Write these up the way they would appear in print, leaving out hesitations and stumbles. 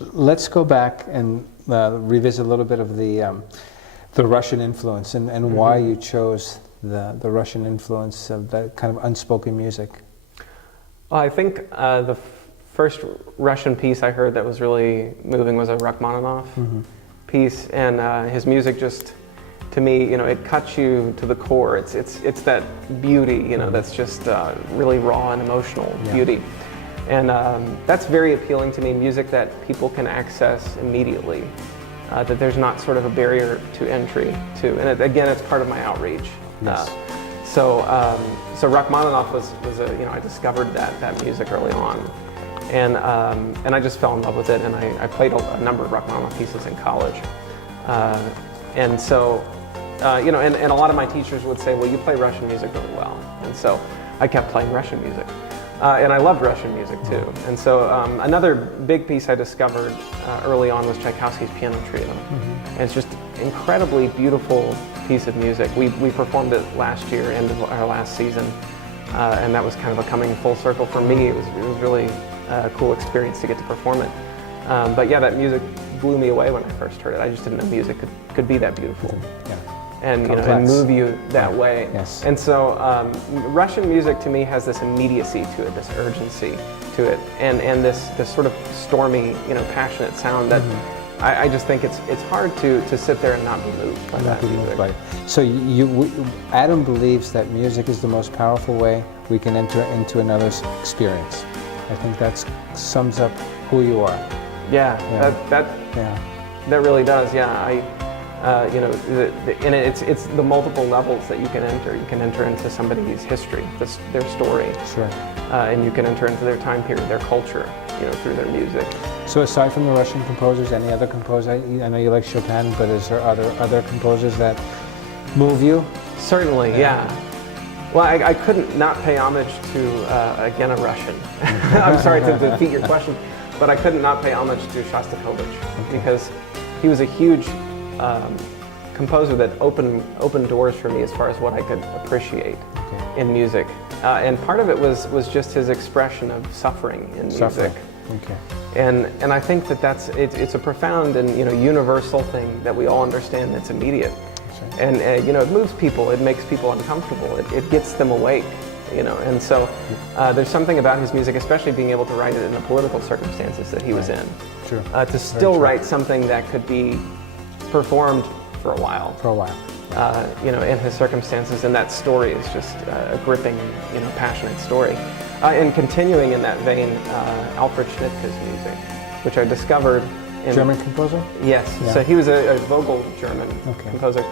let's go back and revisit a little bit of the Russian influence and why you chose the Russian influence of that kind of unspoken music. Well, I think the first Russian piece I heard that was really moving was a Rachmaninoff piece, and his music just, to me, you know, it cuts you to the core. It's that beauty, you know, that's just really raw and emotional beauty, and that's very appealing to me. Music that people can access immediately, that there's not sort of a barrier to entry to, and again, it's part of my outreach. Yes. So Rachmaninoff was you know, I discovered that music early on, and I just fell in love with it, and I played a number of Rachmaninoff pieces in college, and so you know, and a lot of my teachers would say, well, you play Russian music really well, and so I kept playing Russian music, and I loved Russian music too, and so another big piece I discovered early on was Tchaikovsky's Piano Trio, and it's just incredibly beautiful piece of music. We performed it last year, end of our last season, and that was kind of a coming full circle for me. It was really a cool experience to get to perform it. But yeah, that music blew me away when I first heard it. I just didn't know music could be that beautiful, and you know, and move you that way. Yes. And so Russian music to me has this immediacy to it, this urgency to it, and this sort of stormy, you know, passionate sound that. I just think it's hard to sit there and not be moved by that music. Right. So Adam believes that music is the most powerful way we can enter into another's experience. I think that sums up who you are. Yeah. That really does. Yeah. You know, and it's the multiple levels that you can enter. You can enter into somebody's history, their story. Sure. And you can enter into their time period, their culture, you know, through their music. So aside from the Russian composers, any other composer? I know you like Chopin, but is there other composers that move you? Certainly, yeah. Well, I couldn't not pay homage to, again, a Russian. I'm sorry to defeat your question, but I couldn't not pay homage to Shostakovich, because he was a huge composer that opened doors for me as far as what I could appreciate in music. And part of it was just his expression of suffering in music. Okay. And I think it's a profound and, you know, universal thing that we all understand that's immediate. Right. And you know, it moves people, it makes people uncomfortable, it gets them awake, you know. And so there's something about his music, especially being able to write it in the political circumstances that he was in. True. To still write something that could be performed for a while. You know, in his circumstances, and that story is just a gripping, you know, passionate story. And continuing in that vein, Alfred Schnittke's music, which I discovered in... German composer? Yes. Yeah. So he was a Vogel German composer,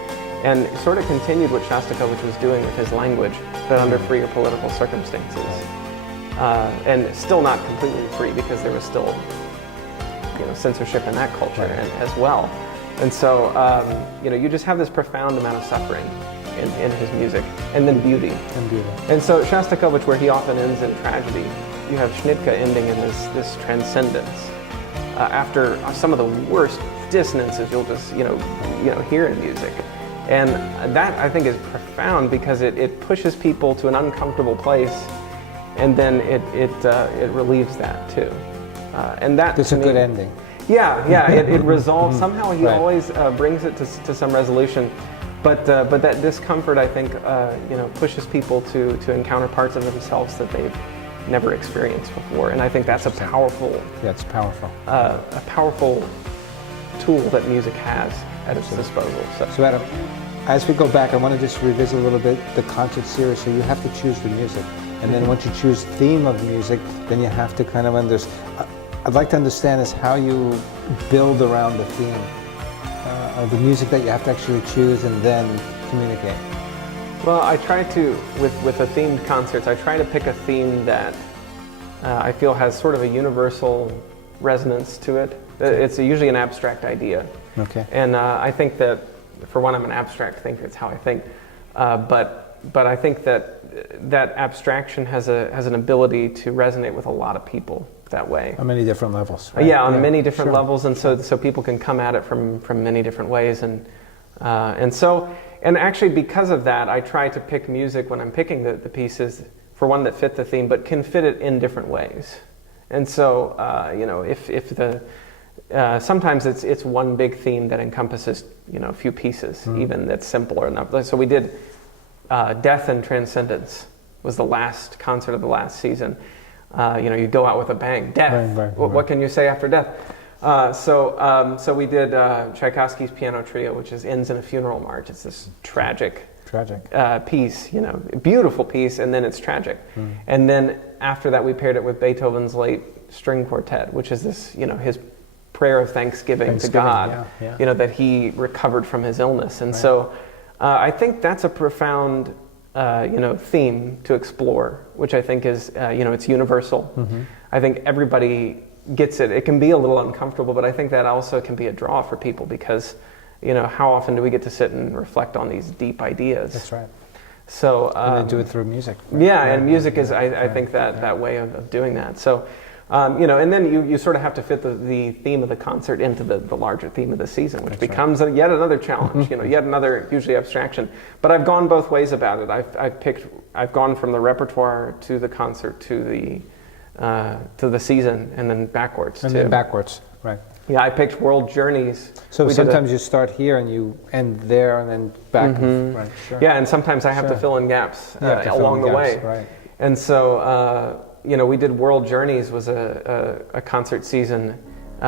and sort of continued what Shostakovich was doing with his language, but under freer political circumstances. And still not completely free, because there was still, you know, censorship in that culture as well. And so, you know, you just have this profound amount of suffering in his music, and then beauty. And so Shostakovich, where he often ends in tragedy, you have Schnittke ending in this transcendence. After some of the worst dissonances you'll just, you know, hear in music. And that, I think, is profound, because it pushes people to an uncomfortable place, and then it relieves that too. And that, it's a good ending. Yeah, it resolves. Somehow he always brings it to some resolution, but that discomfort, I think, you know, pushes people to encounter parts of themselves that they've never experienced before, and I think that's a powerful. Yeah, it's powerful. A powerful tool that music has at its disposal. So Adam, as we go back, I want to just revisit a little bit the concert series. So you have to choose the music, and then once you choose theme of music, then you have to kind of understand. I'd like to understand is how you build around the theme of the music that you have to actually choose and then communicate. Well, I try to, with the themed concerts, I try to pick a theme that I feel has sort of a universal resonance to it. It's usually an abstract idea. Okay. And I think that, for one, I'm an abstract thinker. It's how I think. But I think that abstraction has an ability to resonate with a lot of people that way. On many different levels. Right? Yeah, on many different levels, and so people can come at it from many different ways, and actually, because of that, I try to pick music when I'm picking the pieces, for one, that fit the theme, but can fit it in different ways. And so, you know, if sometimes it's one big theme that encompasses, a few pieces, even that's simpler enough. So we did Death and Transcendence was the last concert of the last season. You go out with a bang. Death. Right. What can you say after death? So we did Tchaikovsky's Piano Trio, which ends in a funeral march. It's this tragic piece, beautiful piece, and then it's tragic. And then after that, we paired it with Beethoven's late string quartet, which is this, his prayer of thanksgiving to God, that he recovered from his illness. And so I think that's a profound, theme to explore, which I think is, it's universal. I think everybody gets it. It can be a little uncomfortable, but I think that also can be a draw for people because, how often do we get to sit and reflect on these deep ideas? That's right. So and then do it through music. Right? Yeah, and music is, I think, that way of doing that. So, and then you sort of have to fit the theme of the concert into the larger theme of the season, which becomes yet another challenge, yet another usually abstraction. But I've gone both ways about it. I've gone from the repertoire to the concert to the season and then backwards. Then backwards, right. Yeah, I picked World Journeys. So sometimes you start here and you end there and then back. Right, sure. Yeah, and sometimes I have to fill in gaps along the way. Right. And so, we did World Journeys was a concert season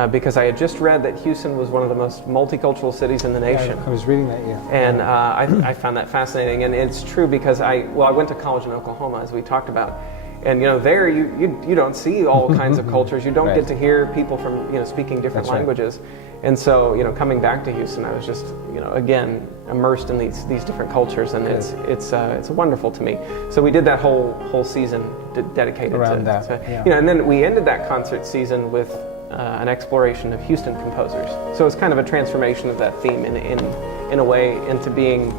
because I had just read that Houston was one of the most multicultural cities in the nation. I was reading that, And I found that fascinating. And it's true because I went to college in Oklahoma, as we talked about. And there you don't see all kinds of cultures. You don't get to hear people from speaking different languages. And so coming back to Houston, I was just again immersed in these different cultures, and it's wonderful to me. So we did that whole season dedicated around to that. and then we ended that concert season with an exploration of Houston composers. So it's kind of a transformation of that theme in a way into being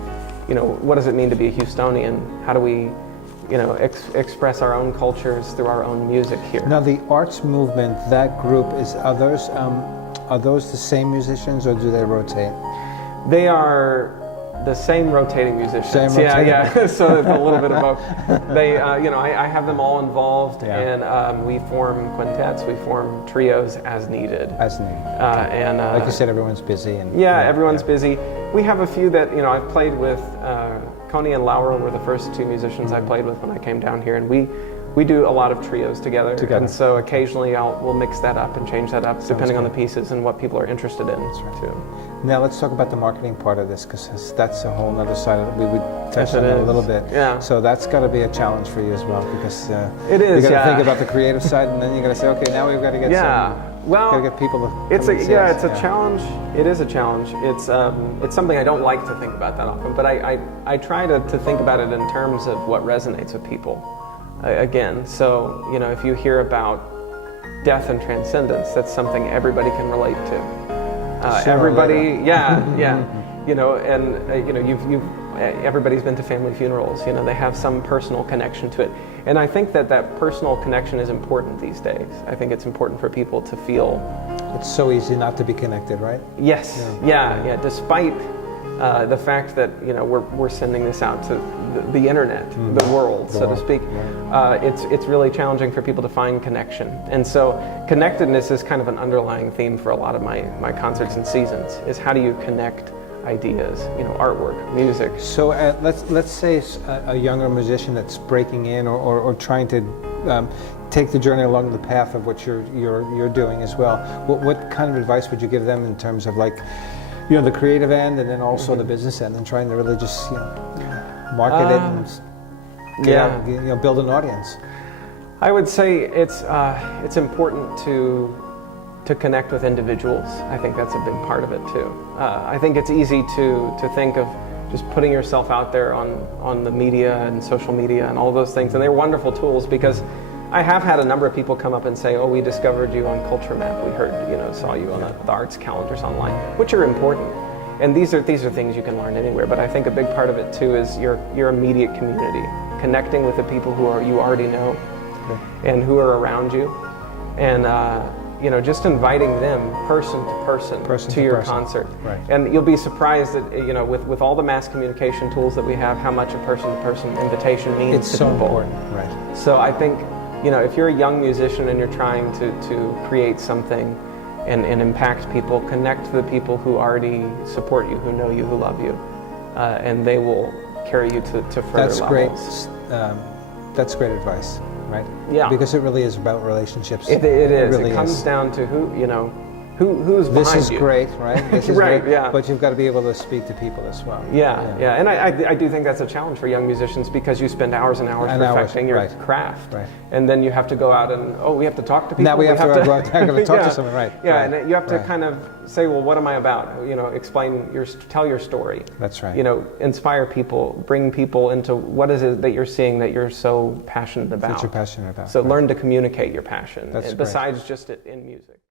what does it mean to be a Houstonian? How do we express our own cultures through our own music here. Now, the arts movement, that group are those the same musicians or do they rotate? They are the same rotating musicians. Yeah. So it's a little bit of both. They, I have them all involved, and we form quintets, we form trios as needed. And like you said, everyone's busy. And everyone's busy. We have a few that I've played with. Coney and Laura were the first two musicians I played with when I came down here, and we do a lot of trios together. And so occasionally we'll mix that up and change that up depending on the pieces and what people are interested in too. Now let's talk about the marketing part of this, because that's a whole other side of it. We touched on that a little bit. Yeah. So that's got to be a challenge for you as well, because it is. You got to think about the creative side, and then you got to say, okay, now we've got to get got to get people to. It's a challenge. It is a challenge. It's something I don't like to think about that often, but I try to think about it in terms of what resonates with people. Again, so if you hear about death and transcendence, that's something everybody can relate to. Everybody's been to family funerals. They have some personal connection to it, and I think that personal connection is important these days. I think it's important for people to feel. It's so easy not to be connected, right? Yes. Yeah. Despite the fact that we're sending this out to the internet, the world, so to speak, it's really challenging for people to find connection. And so connectedness is kind of an underlying theme for a lot of my concerts and seasons. Is how do you connect ideas, artwork, music. So let's say a younger musician that's breaking in or trying to take the journey along the path of what you're doing as well. What kind of advice would you give them in terms of the creative end and then also the business end, and trying to really just market it and build an audience? I would say it's important to connect with individuals. I think that's a big part of it too. I think it's easy to think of just putting yourself out there on the media and social media and all those things, and they're wonderful tools because I have had a number of people come up and say, "Oh, we discovered you on Culture Map. We heard, saw you on the arts calendars online," which are important. And these are things you can learn anywhere. But I think a big part of it too is your immediate community, connecting with the people who you already know, and who are around you, and just inviting them person to person to your concert. Right. And you'll be surprised that with all the mass communication tools that we have, how much a person to person invitation means it's to so people. Important, right? So I think if you're a young musician and you're trying to create something, and impact people, connect to the people who already support you, who know you, who love you, and they will carry you to further That's levels. great. That's great advice, right? Yeah. Because it really is about relationships. It is. Really it comes is. down to who's behind you. This is great, right? This is right, great, yeah. But you've got to be able to speak to people as well. Yeah. And I do think that's a challenge for young musicians because you spend hours and hours perfecting your craft. Right. And then you have to go out and, we have to talk to people. Now we have to go out and talk to someone, right. Yeah, right. And you have to kind of say, well, what am I about? Tell your story. That's right. Inspire people, bring people into what is it that you're seeing that you're so passionate about. That you're passionate about. So learn to communicate your passion, That's besides just in music.